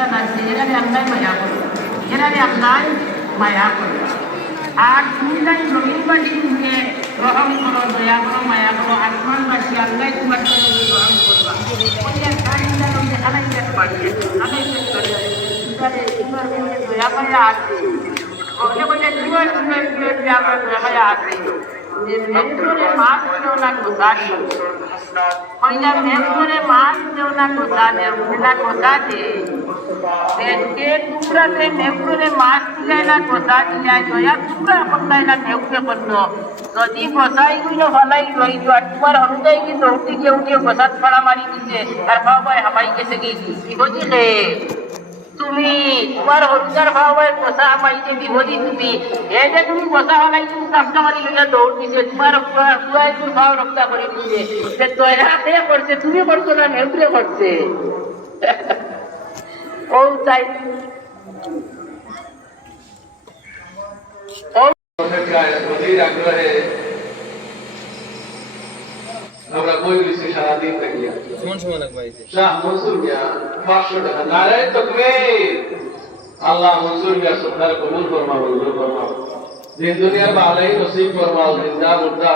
সন্তান আছে এরা আল্লাহ মায়া করবে এরা আল্লাহ মায়া করবে আর তুমি তাই জমিনবাসী নিয়ে গ্রহণ করো দয়া করো মায়া করো আসমানবাসী আল্লাহ তোমার জন্য গ্রহণ করবা ওই এক গাড়িটা লোকে আনাইতে পারবে আনাইতে পারবে এবারে তোমার মধ্যে দয়া মায়া আছে ওকে বলে তোমার তোমার দয়া মায়া আছে যে মেঘরে মাছ দেও না গোসানি কইলা মেঘরে মাছ দেও না গোসানে উঠলা গোসাতে দেখতে টুকরাতে মেঘরে মাছ দিলাই না গোসা দিলাই দয়া টুকরা করলাই না মেঘকে করল যদি গোসাই গুলো হলাই রইল আর তোমার অনুযায়ী কি দৌড়তে গিয়ে উঠে গোসাত ফাড়া মারি দিছে, আর বাবাই হামাই গেছে কি? বিভজি রে, তুমি তোমার হরুদার ভাবাই গোসা হামাইছে বিভজি তুমি। এই যে তুমি গোসা হলাই তুমি কাপটা মারি লইয়া দৌড় দিছে, তোমার পুরাই তো ভাব রক্ষা করে দিছে। সে কে করছে, তুমি করছ না মেঘরে করছে? ও চাই ও অধীর আগ্রহে আমরা বই দিচ্ছি সারাদিন দেখিয়া সমান সমান লাগবে এই শাহ মনসুর মিয়া পাঁচশো টাকা। নারায় তকবীর আল্লাহ মনসুর মিয়া সত্তার কবুল দিন দুনিয়ার ভালোই নসিব ফরমাও জিন্দা মুর্দা